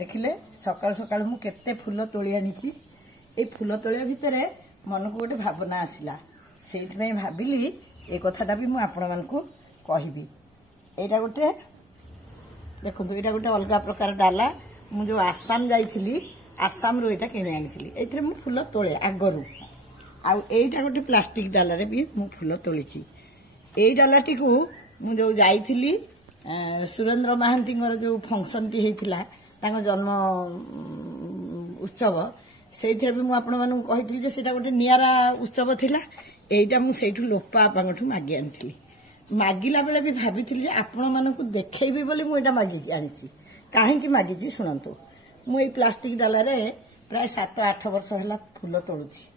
देखिले सकाल सकाल मु केते फूल तोली आनीची ए फूल तोलिया भितरे मन को गोटे भावना आसिला सेइथि भाविली ए कथाटा भी मु आपण मानकु कहिबी। एटा गोटे देखंतु एटा गोटे अलगा प्रकार डाला मु जो आसाम जाइथिली आसाम रो एटा किने आनिथिली एथिरे मु फूल तोले आगरु आ एटा गोटे प्लास्टिक डाला रे भी मु फूल तोलिची। ए डालाटी को मु जो जाइथिली सुरेंद्र महांती जो फंक्शन टी हेतिला तांको जन्म उत्सव सेइथिरे भी मु आपण मानू कहिथिली जे सेटा गोटे नियारा उत्सव थिला। एइटा मु सेइठु लोपा आपांगठु मागी आनिथिली। मागिला बेले भी भाबिथिली जे आपण मानकु देखैबी बोली मु एटा मागी आनिछि। काहे कि मागिछि सुनंतु मु ए प्लास्टिक डाला रे प्राय 7-8 वर्ष होला फूल तोलुछि।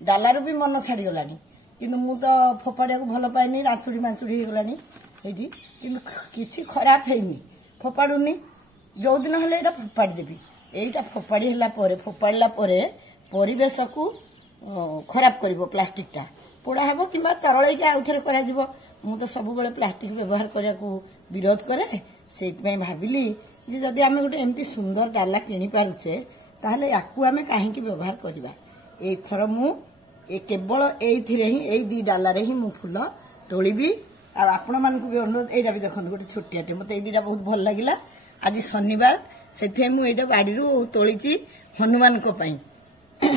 डालार भी मन छाड़ी गलानी किंतु मु तो फोपाडिया को भल पाइनी राचुड़ी माचुड़ी हे गलानी एठी किंतु किछि खराब हेनी फोपाडुनी जो दिन हेले एटा फोपाडी देबी। एटा फोपाडी हला परे फोपाडला परे परिवेश को खराब करिवो प्लास्टिक टा पोड़ा हेबो किबा तरळे के आउथरे करा जिवो। मु तो सब बेले प्लास्टिक व्यवहार करिया को विरोध करे सेत में भाबिली जे जदी आमे गोटे एम्ति सुंदर डाला किनि पारुछे ताहले याकू आमे काहे कि व्यवहार करिबा। एथर मु ए केवल एइथिरे ही एइ दी डाला रे ही मु फूल तोलिबी। आ आपण मानकु भी अनुरोध एइडा भी देखन गोटे छोटियाटे मते एइ दीटा बहुत भल लागिला। आज शनिवार सेथे मु एइडा बाडीरू तोलिची हनुमान को पई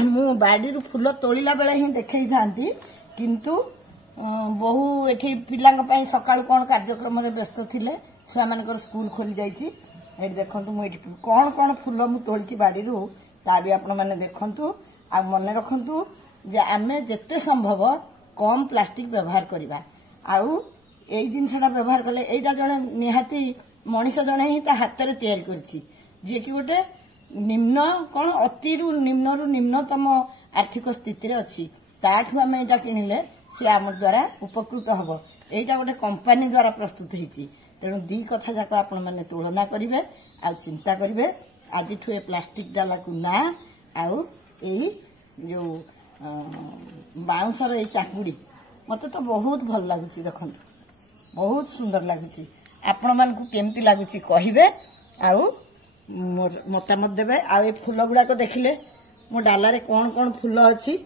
मु बाडीरू फूल तोलिला बेले ही देखै थांती किंतु बहु एठी पिलांग पई सकाळ कोन कार्यक्रम रे व्यस्त थिले छुआ मानकर स्कूल खोली जाईची। एइ देखंतु मु एठी कोन कोन फूल मु तोलिची बाडीरू ता भी आपण माने देखंतु आ मने रखंतु जे आमे जत्ते संभव कम प्लास्टिक व्यवहार करिबा। आउ एइ जिनसडा व्यवहार कले एइटा जणे निहाती मनीष जणे ही ता हाथ रे तैयार करछि जे कि गोटे निम्न कोन अति रु निम्नतम आर्थिक स्थिति रे अछि ताठु आमे एटा किनिले से आम द्वारा उपकृत हबो। एइटा गोटे कंपनी द्वारा प्रस्तुत हिछि तेणु दी कथा जाक आपण माने तुलना करिवे आ चिंता करिवे। आज ठु ए प्लास्टिक डाला को ना आउ एइ जो बाउंसर ए चाकुड़ी मते तो बहुत भल लागुची देखंतु बहुत सुंदर लागुची। आपण मान को केमती लागुची कहिबे आउ मतामत देबे। आ ए फूल गुडा को देखिले मो डाला रे कोन कोन फूल अछि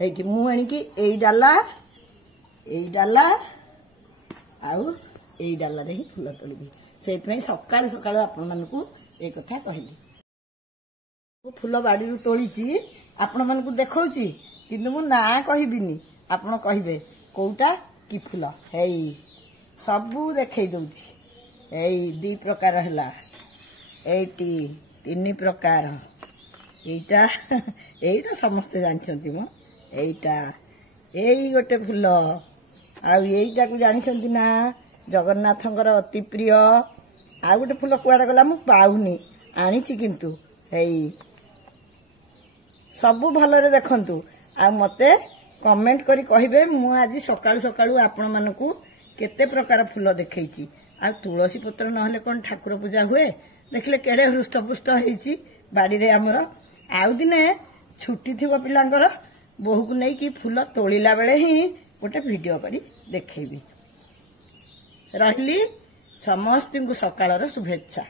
एठी मु आनी कि एई डाला आउ एई डाला रे ही फूल तोलिबी। सेत में सकाळ सकाळ आपण मान को ए कथा कहली फूल बाड़ी रु तोलिची आपण मान को देखौची किंतु मु ना कहिबिनी आपण कहिबे कोउटा की फूल हेई सबू देखै दउची। एई 2 प्रकार हला एटी 3 प्रकार एइटा समस्त जानछंती मो एइटा एई गोटे फूल आ एइटा को जानछंती ना जगन्नाथंकर अति प्रिय। आ गोटे फूल कुआडा गला मु पाउनी आनीची किंतु हेई सबू भलरे देखंतु आ मते कमेंट करी कहिबे मु आज सकाळ सकाळ आपण मानकू केते प्रकार फूल देखैची। आ तुलसी पत्र नहले कोन ठाकुर पूजा हुए देखले केडे हृष्टपुष्ट हेची बाड़ी रे हमर। आउ दिने छुट्टी थिबो पिलांगर बहु को नै कि फूल तोलिला बेले ही गोटे वीडियो करी देखैबी। रहली समस्त को सकाळर शुभेच्छा।